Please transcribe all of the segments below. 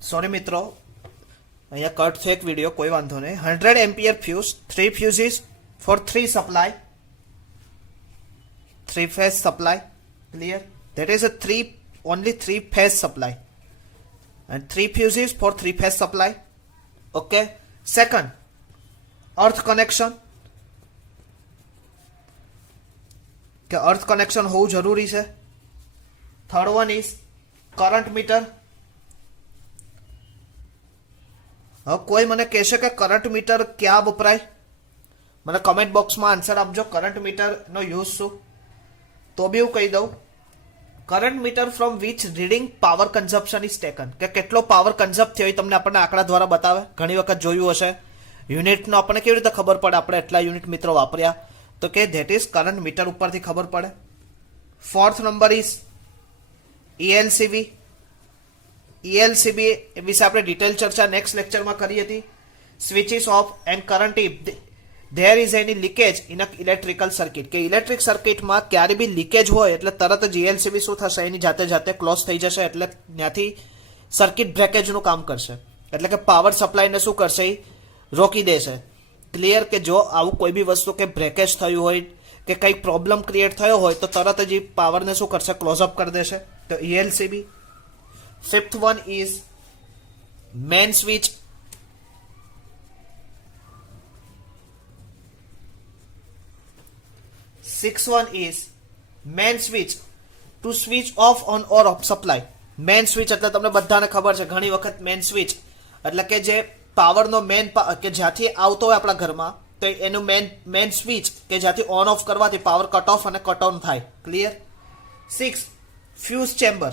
Sorry મિત્રો, અહીંયા cut છે એક વિડીયો, કોઈ વાંધો નહીં. 100 ampere fuse, 3 fuses for 3 supply, 3 phase supply. Clear? That is a only 3 phase supply and 3 fuses for 3 phase supply. Okay. Second, earth connection. કે અર્થ connection હોવું જરૂરી છે. Third one is current meter. હવે કોઈ મને કહેશે કે કરંટ મીટર ક્યાં વપરાય, મને કમેન્ટ બોક્સમાં આન્સર આપજો. કરંટ મીટરનો યુઝ શું, તો બી હું કહી દઉં. Current meter from which reading power consumption is taken, કે કેટલો પાવર કન્ઝપ્ટ થયો એ તમને આપણને આંકડા દ્વારા બતાવે. ઘણી વખત જોયું હશે. યુનિટનો આપણને કેવી રીતે ખબર પડે, આપણે એટલા યુનિટ મિત્રો વાપર્યા, તો કે ધેટ ઇઝ કરંટ મીટર ઉપરથી ખબર પડે. Fourth number is ELCV. ELCV વિશે આપણે ડિટેલ ચર્ચા નેક્સ્ટ લેક્ચરમાં કરી હતી. Switches off and current if there is any leakage in a electrical circuit, કે ઇલેક્ટ્રિક સર્કિટમાં ક્યારે બી લીકેજ હોય એટલે તરત જ ELCV શું થશે, એની જાતે ક્લોઝ થઈ જશે, એટલે ત્યાંથી સર્કિટ બ્રેકેજનું કામ કરશે, એટલે કે પાવર સપ્લાયને શું કરશે, એ રોકી દેશે. ક્લિયર? કે જો આવું કોઈ બી વસ્તુ કે બ્રેકેજ થયું હોય કે કંઈ પ્રોબ્લેમ ક્રિએટ થયો હોય તો તરત જ પાવરને શું કરશે, ક્લોઝ અપ કરી દેશે. તો ELCB. Fifth one is main switch. Six one is main switch to switch off on or off supply. Main switch એટલે તમને બધાને ખબર છે, ઘણી વખત મેન સ્વિચ એટલે કે જે પાવરનો મેન કે જ્યાંથી આવતો હોય આપણા ઘરમાં, તો એનું મેન સ્વિચ કે જ્યાંથી ઓન ઓફ કરવાથી પાવર કટ ઓફ અને કટ ઓન થાય. ક્લિયર? 6 fuse chamber.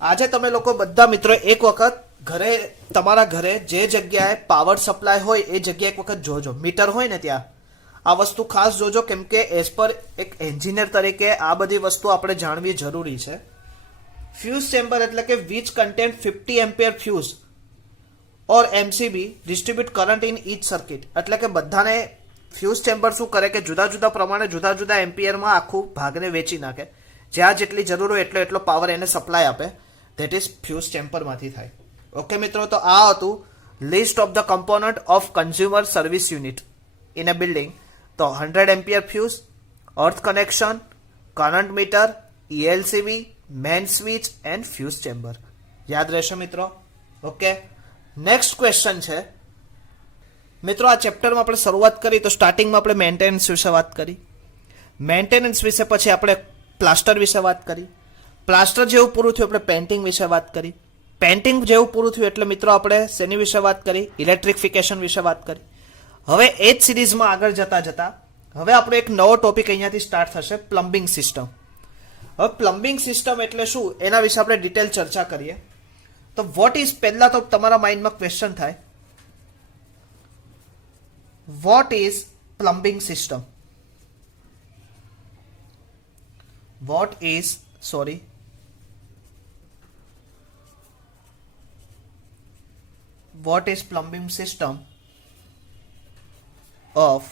આજે તમે લોકો બધા મિત્રો એક વખત ઘરે, તમારા ઘરે જે જગ્યાએ પાવર સપ્લાય હોય એ જગ્યાએ એક વખત જોજો. મીટર હોય ને ત્યાં આ વસ્તુ ખાસ જોજો, કેમ કે એઝ પર એક એન્જિનિયર તરીકે આ બધી વસ્તુ આપણે જાણવી જરૂરી છે. ફ્યુઝ ચેમ્બર એટલે કે which content 50 ampere fuse or MCB distribute current in each circuit. એટલે કે બધાને ફ્યુઝ ચેમ્બર શું કરે કે જુદા જુદા પ્રમાણે જુદા જુદા એમ્પિયરમાં આખું ભાગને વેચી નાખે, જ્યાં જેટલી જરૂર હોય એટલો પાવર એને સપ્લાય આપે. ધેટ ઇઝ ફ્યુઝ ચેમ્બરમાંથી થાય. ઓકે મિત્રો, તો આ હતું list of the component of consumer service unit in a building. તો 100 ampere fuse, earth connection, current meter, ELCV, main switch and fuse chamber. યાદ રહેશે મિત્રો? ઓકે. નેક્સ્ટ ક્વેશ્ચન છે મિત્રો, આ ચેપ્ટરમાં આપણે શરૂઆત કરી તો સ્ટાર્ટિંગમાં આપણે મેન્ટેનન્સ વિશે વાત કરી. મેન્ટેનન્સ વિશે પછી આપણે પ્લાસ્ટર વિશે વાત કરી. પ્લાસ્ટર જેવું પૂરું થયું આપણે પેન્ટિંગ વિશે વાત કરી. પેન્ટિંગ જેવું પૂરું થયું એટલે મિત્રો આપણે શેની વિશે વાત કરી, ઇલેક્ટ્રિફિકેશન વિશે વાત કરી. હવે એ જ સિરીઝમાં આગળ જતા હવે આપણો એક નવો ટોપિક અહીંયાથી સ્ટાર્ટ થશે, પ્લમ્બિંગ સિસ્ટમ. હવે પ્લમ્બિંગ સિસ્ટમ એટલે શું એના વિશે આપણે ડિટેલ ચર્ચા કરીએ. તો વોટ ઇઝ, પહેલા તો તમારા માઇન્ડમાં ક્વેશ્ચન થાય, what is plumbing system? What is plumbing system of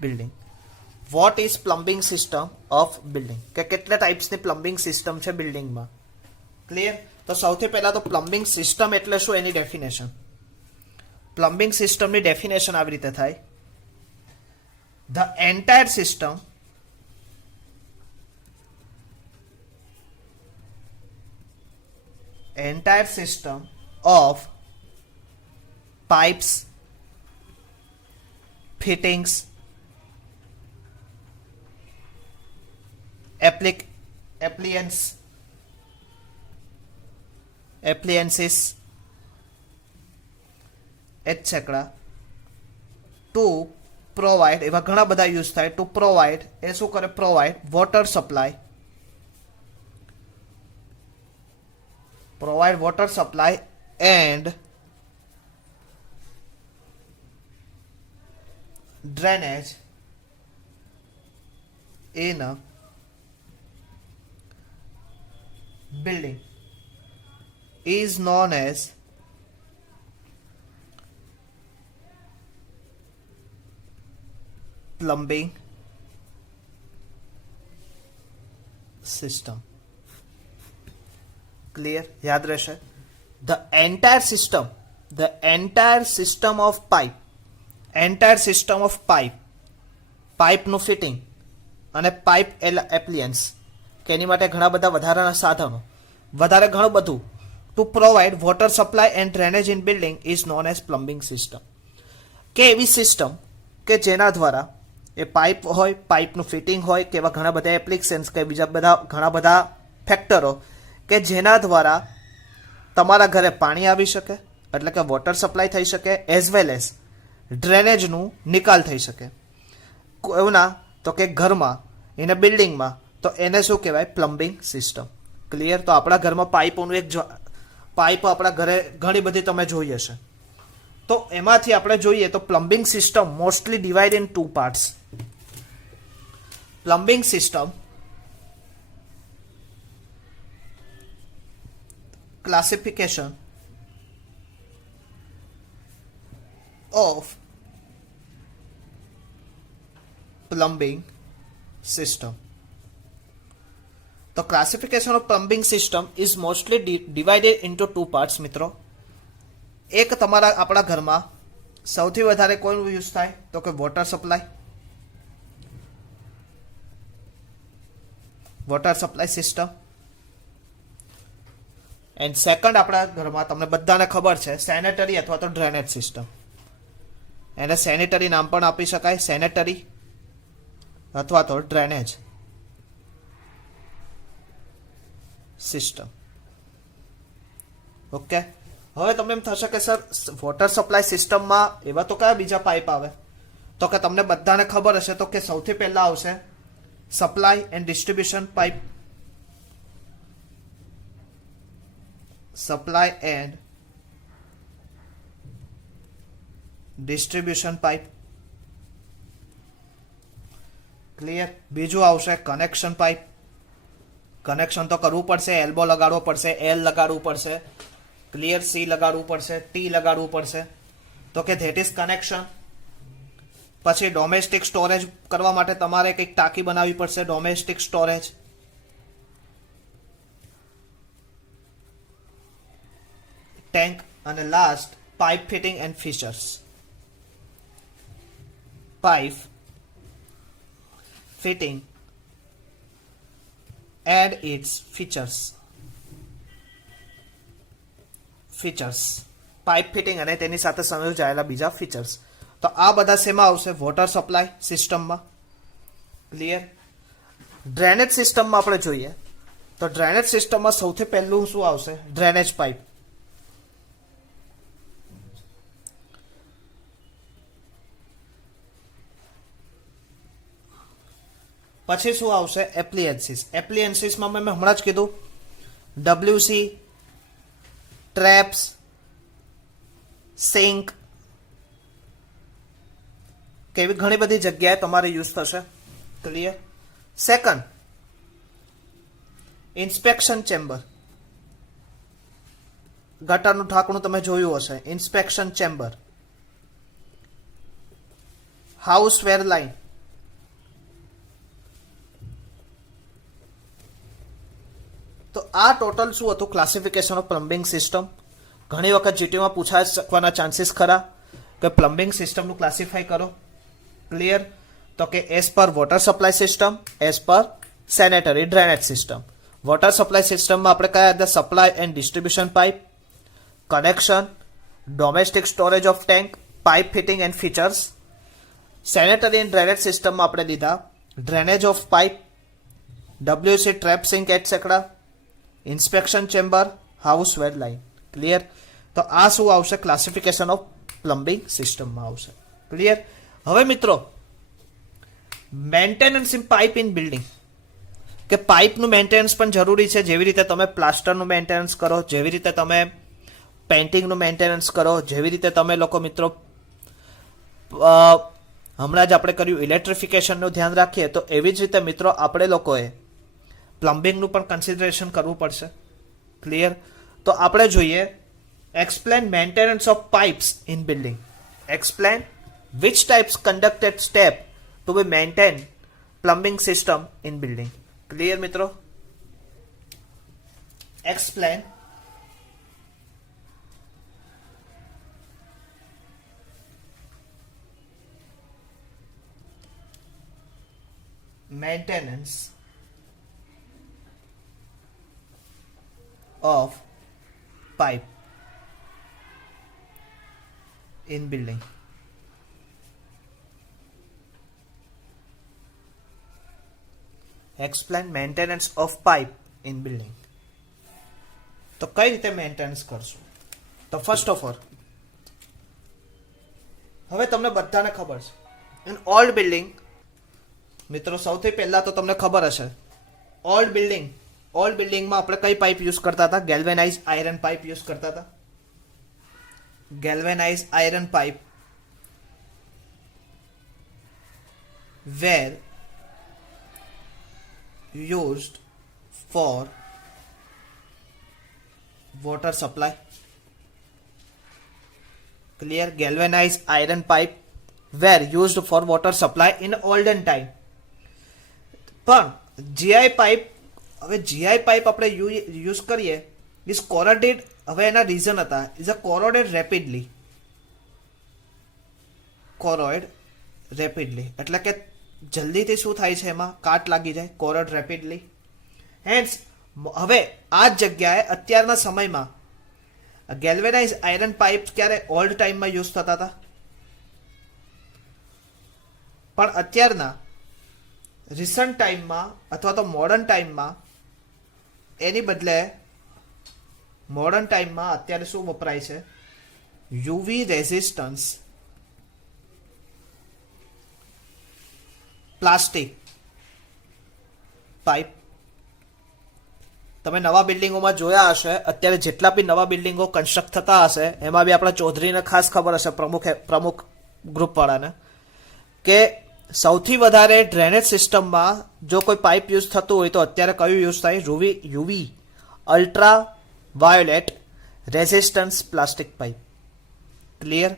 building? What is plumbing system of building, કે કેટલા ટાઈપ્સની પ્લમ્બિંગ સિસ્ટમ છે બિલ્ડિંગમાં. ક્લિયર? તો સૌથી પહેલા તો પ્લમ્બિંગ સિસ્ટમ એટલે શું એની ડેફિનેશન. પ્લમ્બિંગ સિસ્ટમની ડેફિનેશન આવી રીતે થાય, the entire system of pipes, fittings, appliances etc. to provide, એવા ઘણા બધા યુઝ થાય. ટુ પ્રોવાઈડ એ શું કરે, provide water supply, and drainage in a building is known as plumbing system. Clear? યાદ રહેશે. The entire system of pipe, પાઇપનું ફિટિંગ અને પાઇપ એપ્લિયન્સ કે એની માટે ઘણા બધા વધારાના સાધનો, વધારે ઘણું બધું two provide water supply and drainage in building is known as plumbing system. કે એવી સિસ્ટમ કે જેના દ્વારા એ પાઇપ હોય, પાઇપનું ફિટિંગ હોય કે એવા ઘણા બધા એપ્લિકેશન્સ કે બીજા બધા ઘણા બધા ફેક્ટરો કે જેના દ્વારા તમારા ઘરે પાણી આવી શકે, એટલે કે વોટર સપ્લાય થઈ શકે, એઝ વેલ એઝ ડ્રેનેજનું નિકાલ થઈ શકે. એવું ના તો કે ઘરમાં એને બિલ્ડિંગમાં, તો એને શું કહેવાય? Plumbing system. ક્લિયર? તો આપણા ઘરમાં પાઇપોનું પાઇપ આપણા ઘરે ઘણી બધી તમે જોઈ હશે. તો એમાંથી આપણે જોઈએ તો plumbing system mostly divide in 2 parts. Plumbing system classification of plumbing system. The classification of plumbing system is mostly divided into 2 parts મિત્રો. એક તમારા આપણા ઘરમાં સૌથી વધારે કોનું યુઝ થાય તો કે water supply system. And second આપણા ઘરમાં તમને બધાને ખબર છે સેનેટરી અથવા તો ડ્રેનેજ સિસ્ટમ. એને સેનેટરી નામ પણ આપી શકાય, સેનેટરી અથવા તો ડ્રેનેજ સિસ્ટમ. ઓકે. હવે તમને એમ થશે કે સર વોટર સપ્લાય સિસ્ટમમાં એવા તો કયા બીજા પાઇપ આવે? તો કે તમને બધાને ખબર હશે તો કે સૌથી પહેલા આવશે supply and distribution pipe. Supply and distribution pipe. Clear? બીજું આવશે કનેક્શન પાઇપ. કનેક્શન તો કરવું પડશે, એલ્બો લગાડવો પડશે, એલ લગાડવું પડશે, ક્લિયર, સી લગાડવું પડશે, ટી લગાડવું પડશે. તો કે ધેટ ઇઝ કનેક્શન. પછી ડોમેસ્ટિક સ્ટોરેજ કરવા માટે તમારે કંઈક ટાંકી બનાવવી પડશે, ડોમેસ્ટિક સ્ટોરેજ. ટેન્ક. અને last pipe fitting and features. Pipe fitting and its features. Pipe fitting અને તેની સાથે સંયોજાયેલા બીજા ફીચર્સ. તો આ બધા શેમાં આવશે? વોટર સપ્લાય સિસ્ટમમાં. ક્લિયર? ડ્રેનેજ સિસ્ટમમાં આપણે જોઈએ તો ડ્રેનેજ સિસ્ટમમાં સૌથી પહેલું શું આવશે? Drainage pipe. પછી શું આવશે? એપ્લિયન્સીસ. એપ્લિયન્સીસમાં મેં હમણાં જ કીધું WC, ટ્રેપ્સ, સિંક કે એવી ઘણી બધી જગ્યાએ તમારે યુઝ થશે. ક્લિયર? Second, inspection chamber. ગટરનું ઢાંકણું તમે જોયું હશે, inspection chamber. House ware line. તો આ ટોટલ શું હતું? Classification of plumbing system. ઘણી વખત જીટીમાં પૂછાઈ શકવાના ચાન્સીસ ખરા કે પ્લમ્બિંગ સિસ્ટમનું ક્લાસિફાઈ કરો. ક્લિયર? તો કે as per water supply system, as per sanitary drainage system. Water supply સિસ્ટમમાં આપણે કયા હતા? Supply and distribution pipe, connection, domestic storage of tank, pipe fitting and features. Sanitary and drainage સિસ્ટમમાં આપણે લીધા drainage of pipe, WC, trap, sink etcetera, inspection chamber, house ware line. Clear? તો આ શું આવશે? ક્લાસિફિકેશન ઓફ પ્લમ્બિંગ સિસ્ટમમાં આવશે. Clear? હવે મિત્રો maintenance in pipe in building, કે પાઇપનું મેન્ટેનન્સ પણ જરૂરી છે. જેવી રીતે તમે પ્લાસ્ટરનું મેન્ટેનન્સ કરો, જેવી રીતે તમે પેઇન્ટિંગનું મેન્ટેનન્સ કરો, જેવી રીતે તમે લોકો મિત્રો હમણાં જ આપણે કર્યું ઇલેક્ટ્રિફિકેશનનું ધ્યાન રાખીએ, તો એવી જ રીતે મિત્રો આપણે લોકોએ પ્લમ્બિંગનું પણ કન્સિડરેશન કરવું પડશે. ક્લિયર? તો આપણે જોઈએ explain maintenance of pipes in building. Explain which types conducted step to be maintain plumbing system in building. Clear મિત્રો? explain maintenance of pipe in building. Explain maintenance of pipe in building. તો કઈ રીતે maintenance કરશું? તો first of all, હવે તમને બધાને ખબર છે, ઇન ઓલ્ડ બિલ્ડિંગ, મિત્રો સૌથી પહેલા તો તમને ખબર હશે, ઓલ્ડ બિલ્ડિંગમાં આપણે કઈ પાઇપ યુઝ કરતા હતા? ગેલ્વેનાઇઝ આયરન પાઇપ યુઝ કરતા હતા. Galvanize iron pipe were used for water supply. Clear? Galvanized iron pipe were used for water supply in olden time. પણ જીઆઈ પાઇપ, હવે જીઆઈ પાઇપ આપણે યુઝ કરીએ, is કોરોડેડ. હવે એના રીઝન હતા, is a કોરોડેડ rapidly, એટલે કે જલ્દીથી શું થાય છે, એમાં કાટ લાગી જાય, કોરોડ રેપિડલી. હેન્સ હવે આ જ જગ્યાએ અત્યારના સમયમાં ગેલ્વેનાઇઝ આયરન પાઇપ ક્યારે ઓલ્ડ ટાઈમમાં યુઝ થતા હતા, પણ અત્યારના રિસન્ટ ટાઈમમાં અથવા તો મોડર્ન ટાઈમમાં એની બદલે મોડર્ન ટાઈમમાં અત્યારે શું વપરાય છે? UV resistance plastic pipe. તમે નવા બિલ્ડિંગોમાં જોયા હશે, અત્યારે જેટલા બી નવા બિલ્ડિંગો કન્સ્ટ્રક્ટ થતા હશે એમાં બી આપણા ચૌધરીને ખાસ ખબર હશે, પ્રમુખ ગ્રુપવાળાને, કે સૌથી વધારે ડ્રેનેજ સિસ્ટમમાં જો કોઈ પાઇપ યુઝ થતું હોય તો અત્યારે કયું યુઝ થાય? UV ultra violet resistance plastic pipe. Clear?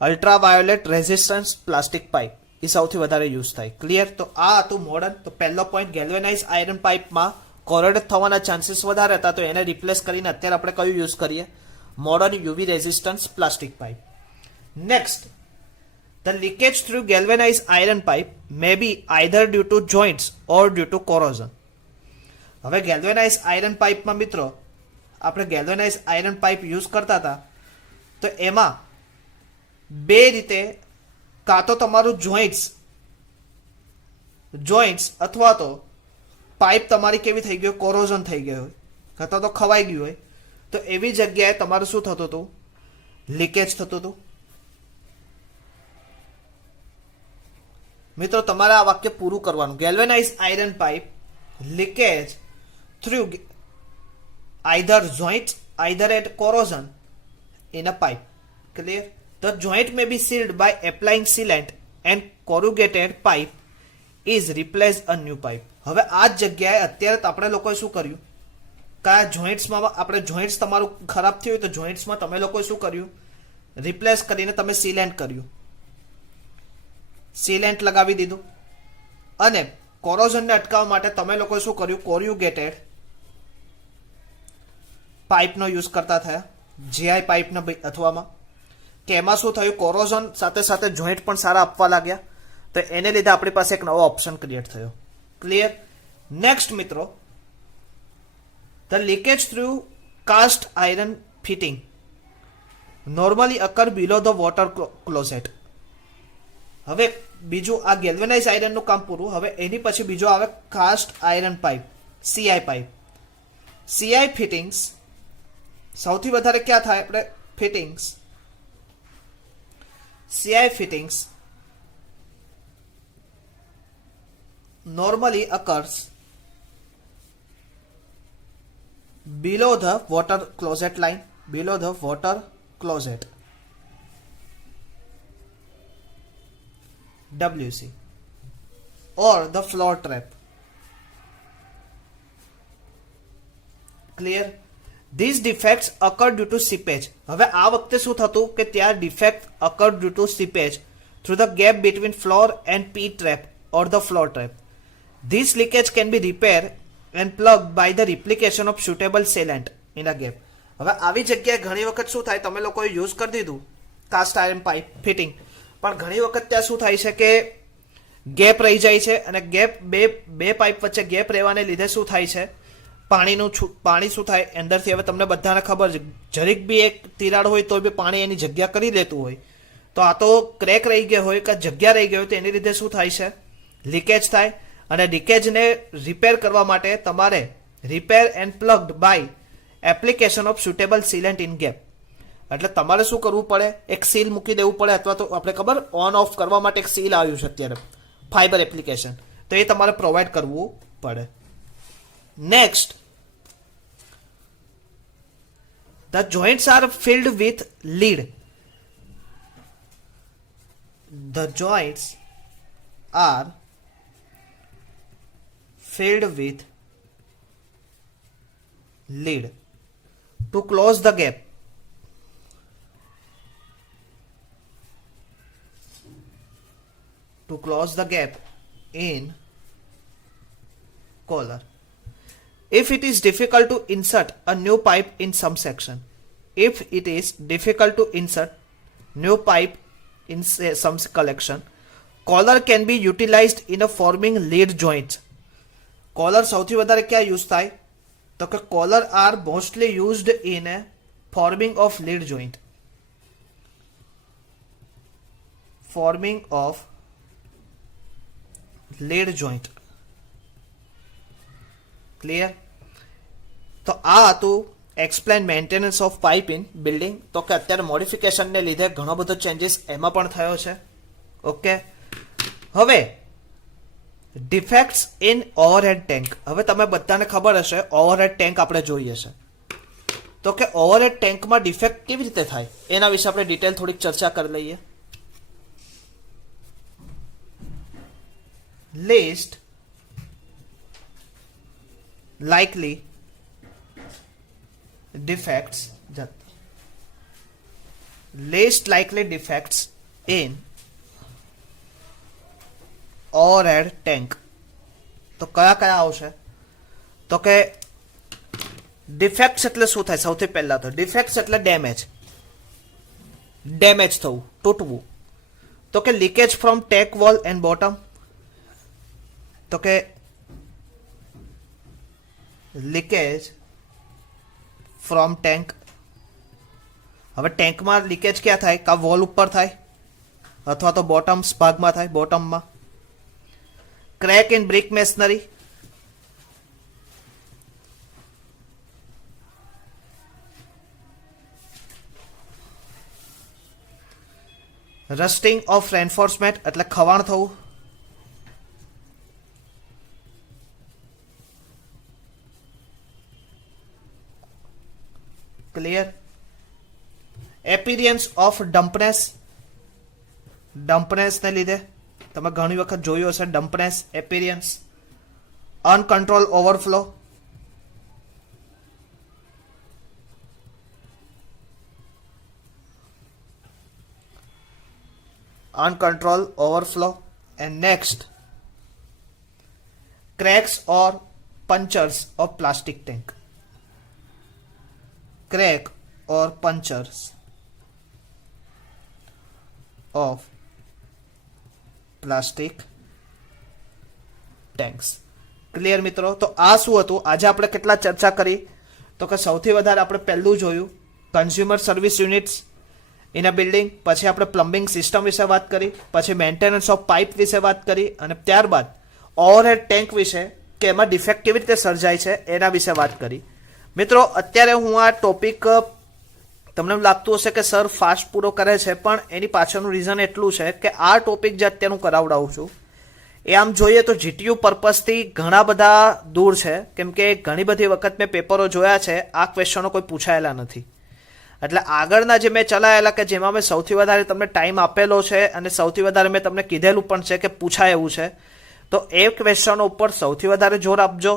Ultra violet resistance plastic pipe એ સૌથી વધારે યુઝ થાય. ક્લિયર? તો આ હતું મોડર્ન. તો પહેલો પોઈન્ટ, ગેલ્વેનાઇઝ આયરન પાઇપમાં કોરોડ થવાના ચાન્સીસ વધારે હતા, તો એને રિપ્લેસ કરીને અત્યારે આપણે કયું યુઝ કરીએ? Modern UV resistance plastic pipe. Next, the leakage through galvanize iron pipe may be either due to joints or due to corrosion. હવે ગેલ્વેનાઇઝ આયરન પાઇપમાં મિત્રો આપણે ગેલ્વેનાઇઝ આયરન પાઇપ યુઝ કરતા હતા, તો એમાં બે રીતે, કાં તો તમારું જોઈન્ટ્સ અથવા તો પાઇપ તમારી કેવી થઈ ગઈ, કોરોઝન થઈ ગયો હોય, કાં તો ખવાઈ ગયું હોય, તો એવી જગ્યાએ તમારું શું થતું હતું? લીકેજ થતું હતું. મિત્રો તમારે આ વાક્ય પૂરું કરવાનું. Galvanize iron pipe leakage through either joint either at corrosion in a pipe. Clear? The joint may be sealed by applying sealant and corrugated pipe is replaced a new pipe. હવે આ જ જગ્યાએ અત્યારે આપણે લોકોએ શું કર્યું? કયા જોઈન્ટ્સમાં આપણે જોઈન્ટ્સ તમારું ખરાબ થયું હોય તો જોઈન્ટ્સમાં તમે લોકોએ શું કર્યું? રિપ્લેસ કરીને તમે સીલેન્ટ કર્યું, સીલેન્ટ લગાવી દીધું. અને કોરોઝનને અટકાવવા માટે તમે લોકોએ શું કર્યું? કોર્યુગેટેડ પાઇપનો યુઝ કરતા થયા, જીઆઈ પાઇપના અથવામાં. કે એમાં શું થયું? કોરોઝન સાથે સાથે જોઈન્ટ પણ સારા આપવા લાગ્યા, તો એને લીધે આપણી પાસે એક નવો ઓપ્શન ક્રિએટ થયો. ક્લિયર? નેક્સ્ટ મિત્રો, the leakage through cast iron fitting normally occur below the water closet. હવે બીજું, આ ગેલ્વેનાઇઝ આયરનનું કામ પૂરું. હવે એની પછી બીજો આવે cast iron pipe, CI pipe. CI fittings સૌથી વધારે ક્યાં થાય? આપણે fittings, CI fittings normally occurs below the water closet line, below the water closet, WC, or the floor trap. Clear? These defects occur due to seepage. હવે આ વખતે શું થતું કે ત્યાં defect occur due to seepage through the gap between floor and P trap or the floor trap. This leakage can be repaired and plugged by the replication of suitable sealant in a gap. હવે આવી જગ્યાએ ઘણી વખત શું થાય, તમે લોકોએ use કરી દીધું કાસ્ટ આયર્ન પાઇપ ફિટિંગ, પણ ઘણી વખત ત્યાં શું થાય છે કે ગેપ રહી જાય છે, અને ગેપ બે પાઇપ વચ્ચે ગેપ રહેવાને લીધે શું થાય છે, પાણી શું થાય અંદરથી, હવે તમને બધાને ખબર છે જરીક બી એક તિરાડ હોય તો બી પાણી એની જગ્યા કરી દેતું હોય, તો આ તો ક્રેક રહી ગયો હોય કે જગ્યા રહી ગઈ હોય તો એની લીધે શું થાય છે, લીકેજ થાય. અને લીકેજને રિપેર કરવા માટે તમારે repair and plugged by application of suitable sealant in gap, એટલે તમારે શું કરવું પડે, એક સીલ મૂકી દેવું પડે, અથવા તો આપણે ખબર ઓન ઓફ કરવા માટે એક સીલ આવ્યું છે અત્યારે ફાઈબર એપ્લિકેશન, તો એ તમારે પ્રોવાઈડ કરવું પડે. Next, the joints are filled with lead. The joints are filled with lead to close the gap. To close the gap in collar. If it is difficult to insert a new pipe in some section, if it is difficult to insert new pipe in some collection, collar can be utilized in a forming lead joints. Collar સૌથી વધારે ક્યાં use થાય, તો કે collar are mostly used in a forming of lead joint. Forming of lead joint. Clear? તો આ હતું explain maintenance of pipe in building. તો કે અત્યારે મોડિફિકેશનને લીધે ઘણો બધો ચેન્જીસ એમાં પણ થયો છે. ઓકે, હવે ડિફેક્ટ્સ ઇન ઓવરહેડ ટેન્ક. હવે તમે બધાને ખબર હશે ઓવરહેડ ટેન્ક આપણે જોઈએ છે, તો કે ઓવરહેડ ટેન્કમાં ડિફેક્ટ કેવી રીતે થાય એના વિશે આપણે ડિટેલ થોડીક ચર્ચા કરી લઈએ. Least likely defects, least likely defects in overhead tank. તો કયા કયા આવશે? તો કે ડિફેક્ટ્સ એટલે શું થાય? સૌથી પહેલા તો ડિફેક્ટ્સ એટલે ડેમેજ થવું, તૂટવું. તો કે leakage from tank wall and bottom. તો કે લીકેજ ફ્રોમ ટેન્ક. હવે ટેન્કમાં લીકેજ ક્યાં થાય? કા વોલ ઉપર થાય અથવા તો બોટમ્સ ભાગમાં થાય, બોટમમાં. Crack in brick masonry. Rusting of reinforcement એટલે ખવાણ થવું. ક્લિયર? એપિરિયન્સ ઓફ ડમ્પનેસ ને લીધે તમે ઘણી વખત જોયું હશે dampness appearance. Uncontrol overflow. Uncontrol overflow. And next, cracks or punctures of plastic tank. Crack or punctures of plastic tanks. Clear મિત્રો? તો આ શું હતું? આજે આપણે કેટલા ચર્ચા કરી? તો કે સૌથી વધારે આપણે પહેલું જોયું consumer service units in a building, પછી આપણે પ્લમ્બિંગ સિસ્ટમ વિશે વાત કરી, પછી મેન્ટેનન્સ ઓફ પાઇપ વિશે વાત કરી, અને ત્યારબાદ ઓવરહેડ ટેન્ક વિશે કે એમાં ડિફેક્ટ કેવી રીતે સર્જાય છે એના વિશે વાત કરી. મિત્રો અત્યારે હું આ ટોપિક, તમને લાગતું હશે કે સર ફાસ્ટ પૂરો કરે છે, પણ એની પાછળનું રીઝન એટલું છે કે આ ટોપિક જે અત્યારે હું કરાવડાવું છું એ આમ જોઈએ તો જીટીયુ પર્પઝથી ઘણા બધા દૂર છે, કેમ કે ઘણી બધી વખત મેં પેપરો જોયા છે, આ ક્વેશ્ચનો કોઈ પૂછાયેલા નથી. એટલે આગળના જે મેં ચલાયેલા કે જેમાં મેં સૌથી વધારે તમને ટાઈમ આપેલો છે અને સૌથી વધારે મેં તમને કીધેલું પણ છે કે પૂછાય એવું છે, તો એ ક્વેશ્ચનો ઉપર સૌથી વધારે જોર આપજો.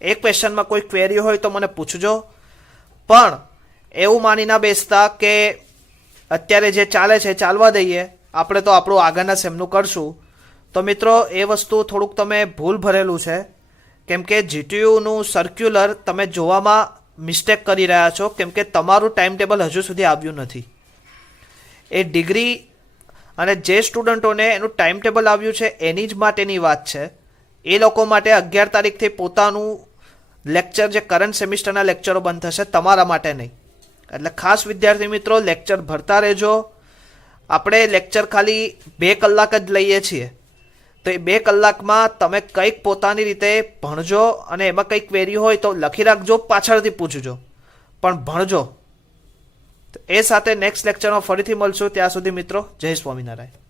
એ ક્વેશ્ચનમાં કોઈ ક્વેરી હોય તો મને પૂછજો, પણ એવું માની ના બેસતા કે અત્યારે જે ચાલે છે ચાલવા દઈએ, આપણે તો આપણું આગળના સેમનું કરશું. તો મિત્રો એ વસ્તુ થોડુંક તમે ભૂલ ભરેલું છે, કેમ કે જીટીયુનું સર્ક્યુલર તમે જોવામાં મિસ્ટેક કરી રહ્યા છો, કેમ કે તમારું ટાઈમ ટેબલ હજુ સુધી આવ્યું નથી. એ ડિગ્રી અને જે સ્ટુડન્ટોને એનું ટાઈમ ટેબલ આવ્યું છે એની જ માટેની વાત છે. એ લોકો માટે 11 તારીખથી પોતાનું લેક્ચર, જે કરંટ સેમિસ્ટરના લેક્ચરો બંધ થશે, તમારા માટે નહીં. એટલે ખાસ વિદ્યાર્થી મિત્રો લેક્ચર ભરતા રહેજો. આપણે લેક્ચર ખાલી 2 કલાક જ લઈએ છીએ, તો એ 2 કલાકમાં તમે કંઈક પોતાની રીતે ભણજો, અને એમાં કંઈક ક્વેરી હોય તો લખી રાખજો, પાછળથી પૂછજો, પણ ભણજો. તો એ સાથે નેક્સ્ટ લેક્ચરમાં ફરીથી મળશું. ત્યાં સુધી મિત્રો જય સ્વામિનારાયણ.